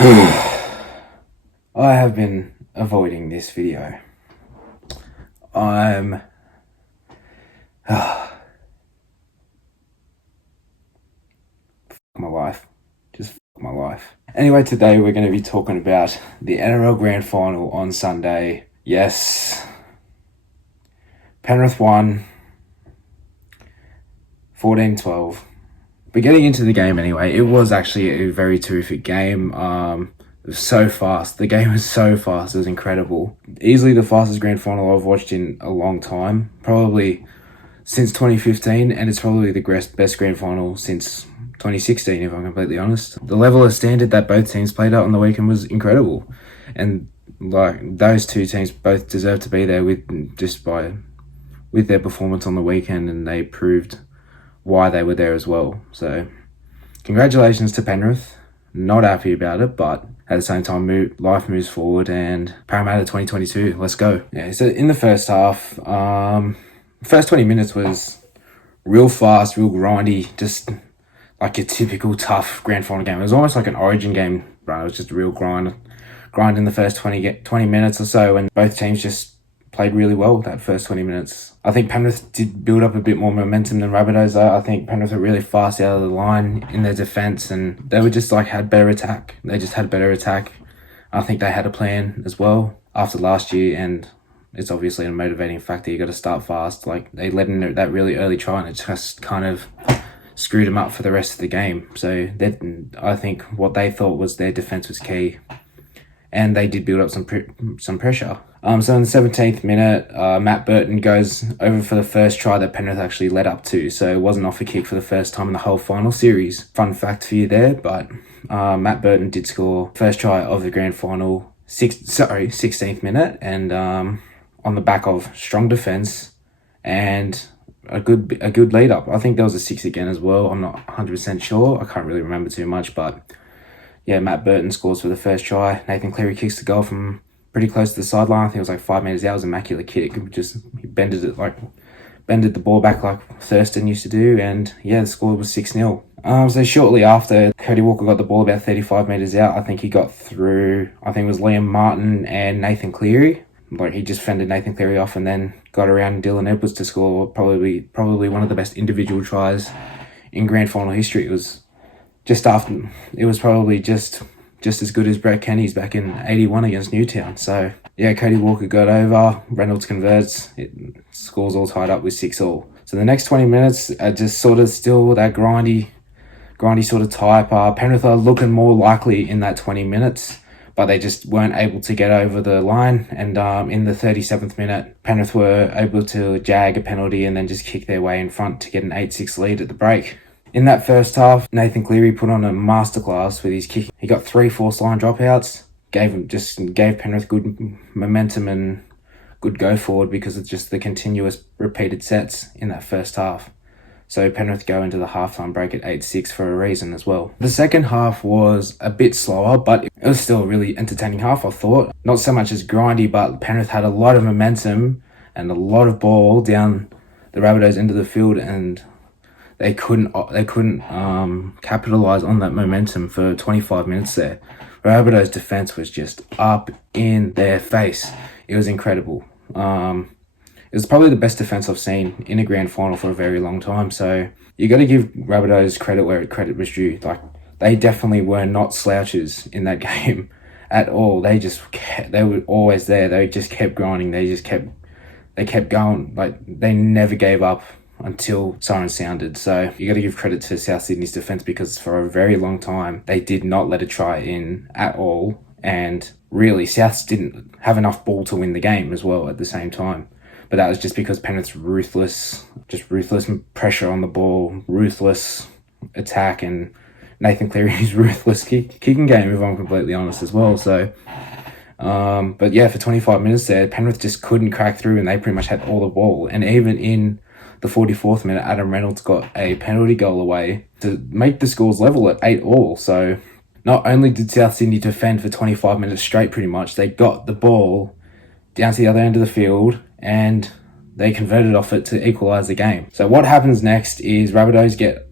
I have been avoiding this video. I'm my life. Just my life. Anyway, today we're going to be talking about the NRL Grand Final on Sunday. Yes, Penrith won 14-12. But getting into the game anyway, it was actually a very terrific game. It was so fast. The game was so fast. It was incredible. Easily the fastest grand final I've watched in a long time. Probably since 2015, and it's probably the best grand final since 2016, if I'm completely honest. The level of standard that both teams played at on the weekend was incredible. And like those two teams both deserve to be there with their performance on the weekend, and they proved why they were there as well. So congratulations to Penrith. Not happy about it, but at the same time, life moves forward, and Parramatta 2022, let's go. Yeah, so in the first half, first 20 minutes was real fast, real grindy, just like a typical tough grand final game. It was almost like an Origin game, right? It was just a real grind in the first 20 minutes or so, and both teams just played really well that first 20 minutes. I think Penrith did build up a bit more momentum than Rabbitohs. I think Penrith were really fast out of the line in their defence, and they were just had better attack. They just had better attack. I think they had a plan as well after last year, and it's obviously a motivating factor. You got to start fast. Like, they led in that really early try, and it just kind of screwed them up for the rest of the game. So I think what they thought was their defence was key, and they did build up some pressure. So in the 17th minute, Matt Burton goes over for the first try that Penrith actually led up to. So it wasn't off a kick for the first time in the whole final series. Fun fact for you there, but Matt Burton did score first try of the grand final, 16th minute, and on the back of strong defence and a good lead up. I think there was a 6 again as well. I'm not 100% sure. I can't really remember too much, but yeah, Matt Burton scores for the first try. Nathan Cleary kicks the goal from pretty close to the sideline. I think it was like 5 metres out. It was an immaculate kick. He bended the ball back like Thurston used to do, and yeah, the score was 6-0. So shortly after, Cody Walker got the ball about 35 metres out. I think he got through, I think it was Liam Martin and Nathan Cleary. Like, he just fended Nathan Cleary off and then got around Dylan Edwards to score probably one of the best individual tries in grand final history. It was probably just as good as Brett Kenny's back in 81 against Newtown. So yeah, Cody Walker got over, Reynolds converts, it scores all tied up with 6-6. So the next 20 minutes are just sort of still that grindy sort of type. Penrith are looking more likely in that 20 minutes, but they just weren't able to get over the line. And in the 37th minute, Penrith were able to jag a penalty and then just kick their way in front to get an 8-6 lead at the break. In that first half, Nathan Cleary put on a masterclass with his kicking. He got 3 forced line dropouts, gave Penrith good momentum and good go forward because of just the continuous repeated sets in that first half. So Penrith go into the halftime break at 8-6 for a reason as well. The second half was a bit slower, but it was still a really entertaining half, I thought. Not so much as grindy, but Penrith had a lot of momentum and a lot of ball down the Rabbitohs end of the field, and they couldn't capitalize on that momentum for 25 minutes there. Rabbitohs' defense was just up in their face. It was incredible. It was probably the best defense I've seen in a grand final for a very long time. So you got to give Rabbitohs credit where credit was due. Like, they definitely were not slouches in that game at all. They were always there. They just kept grinding. They kept going. Like, they never gave up until siren sounded. So you got to give credit to South Sydney's defense, because for a very long time they did not let a try in at all, and really Souths didn't have enough ball to win the game as well at the same time. But that was just because Penrith's ruthless pressure on the ball, ruthless attack, and Nathan Cleary's ruthless kicking game, if I'm completely honest as well. So but yeah, for 25 minutes there, Penrith just couldn't crack through, and they pretty much had all the ball. And even in the 44th minute, Adam Reynolds got a penalty goal away to make the scores level at 8-8. So not only did South Sydney defend for 25 minutes straight, pretty much, they got the ball down to the other end of the field and they converted off it to equalise the game. So what happens next is Rabbitohs get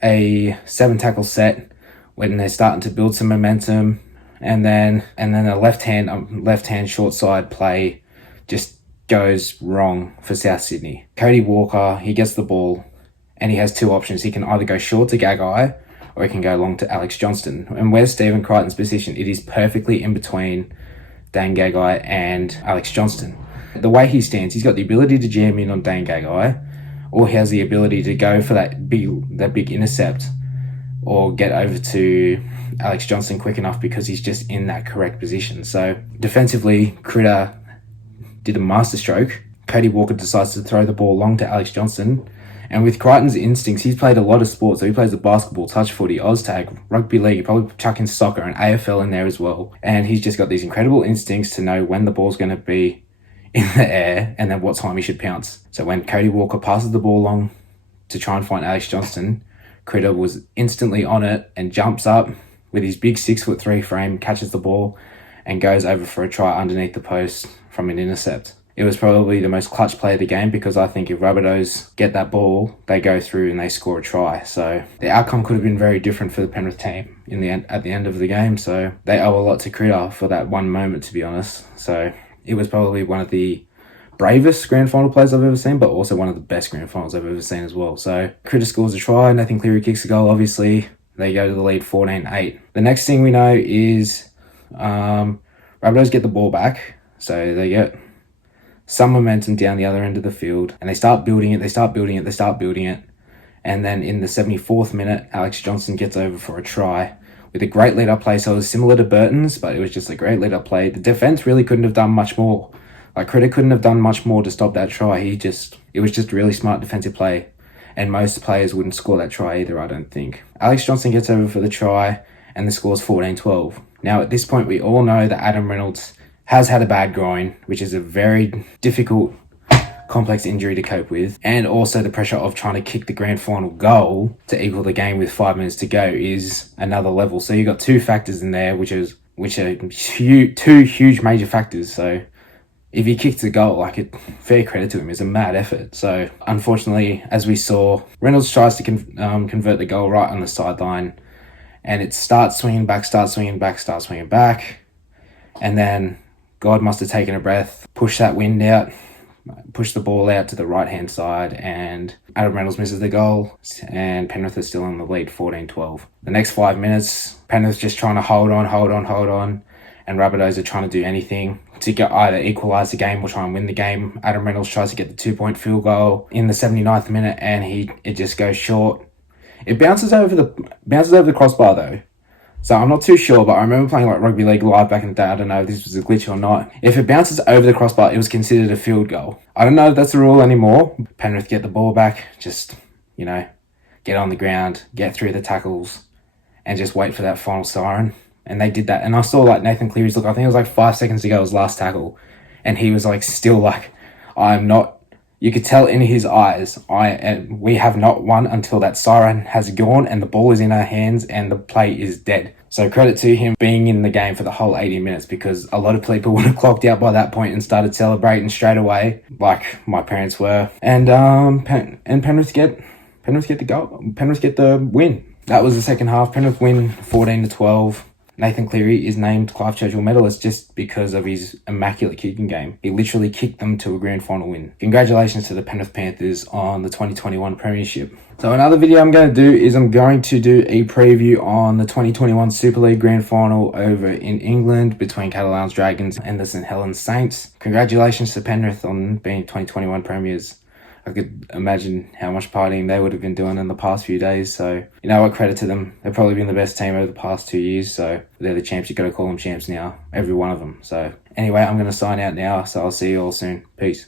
a 7-tackle set when they're starting to build some momentum, and then a left hand short side play just goes wrong for South Sydney. Cody Walker, he gets the ball and he has two options. He can either go short to Gagai or he can go long to Alex Johnston. And where's Stephen Crichton's position? It is perfectly in between Dane Gagai and Alex Johnston. The way he stands, he's got the ability to jam in on Dane Gagai, or he has the ability to go for that big intercept or get over to Alex Johnston quick enough because he's just in that correct position. So defensively, Critter did a masterstroke. Cody Walker decides to throw the ball long to Alex Johnston. And with Crichton's instincts, he's played a lot of sports. So he plays the basketball, touch footy, OzTag, rugby league, probably chucking soccer and AFL in there as well. And he's just got these incredible instincts to know when the ball's going to be in the air and then what time he should pounce. So when Cody Walker passes the ball long to try and find Alex Johnston, Critter was instantly on it and jumps up with his big 6'3" frame, catches the ball and goes over for a try underneath the post from an intercept. It was probably the most clutch play of the game because I think if Rabbitohs get that ball, they go through and they score a try. So the outcome could have been very different for the Penrith team at the end of the game. So they owe a lot to Critter for that one moment, to be honest. So it was probably one of the bravest grand final plays I've ever seen, but also one of the best grand finals I've ever seen as well. So Critter scores a try, Nathan Cleary kicks a goal, obviously. They go to the lead 14-8. The next thing we know is Rabbitohs get the ball back. So they get some momentum down the other end of the field and they start building it. And then in the 74th minute, Alex Johnston gets over for a try with a great lead-up play. So it was similar to Burton's, but it was just a great lead-up play. The defense really couldn't have done much more. Critter couldn't have done much more to stop that try. It was just really smart defensive play. And most players wouldn't score that try either, I don't think. Alex Johnston gets over for the try and the score's 14-12. Now at this point, we all know that Adam Reynolds has had a bad groin, which is a very difficult, complex injury to cope with. And also the pressure of trying to kick the grand final goal to equal the game with 5 minutes to go is another level. So you've got two factors in there, which are two huge major factors. So if he kicks a goal, fair credit to him, it's a mad effort. So unfortunately, as we saw, Reynolds tries to convert the goal right on the sideline, and it starts swinging back. And then God must have taken a breath, pushed that wind out, pushed the ball out to the right-hand side, and Adam Reynolds misses the goal, and Penrith is still in the lead, 14-12. The next 5 minutes, Penrith's just trying to hold on, and Rabbitohs are trying to do anything to either equalise the game or try and win the game. Adam Reynolds tries to get the 2-point field goal in the 79th minute, and it just goes short. It bounces over the crossbar though. So I'm not too sure, but I remember playing rugby league live back in the day. I don't know if this was a glitch or not. If it bounces over the crossbar, it was considered a field goal. I don't know if that's the rule anymore. Penrith get the ball back, just, get on the ground, get through the tackles, and just wait for that final siren. And they did that. And I saw Nathan Cleary's look, I think it was 5 seconds to go, his last tackle. And he was still I'm not, you could tell in his eyes, we have not won until that siren has gone and the ball is in our hands and the play is dead. So credit to him being in the game for the whole 80 minutes because a lot of people would have clocked out by that point and started celebrating straight away, like my parents were. And Penrith get the goal. Penrith get the win. That was the second half. Penrith win 14-12. Nathan Cleary is named Clive Churchill medalist just because of his immaculate kicking game. He literally kicked them to a grand final win. Congratulations to the Penrith Panthers on the 2021 premiership. So another video I'm going to do is I'm going to do a preview on the 2021 Super League grand final over in England between Catalans Dragons and the St Helens Saints. Congratulations to Penrith on being 2021 premiers. I could imagine how much partying they would have been doing in the past few days. So, credit to them. They've probably been the best team over the past 2 years. So, they're the champs. You've got to call them champs now. Every one of them. So, anyway, I'm going to sign out now. So, I'll see you all soon. Peace.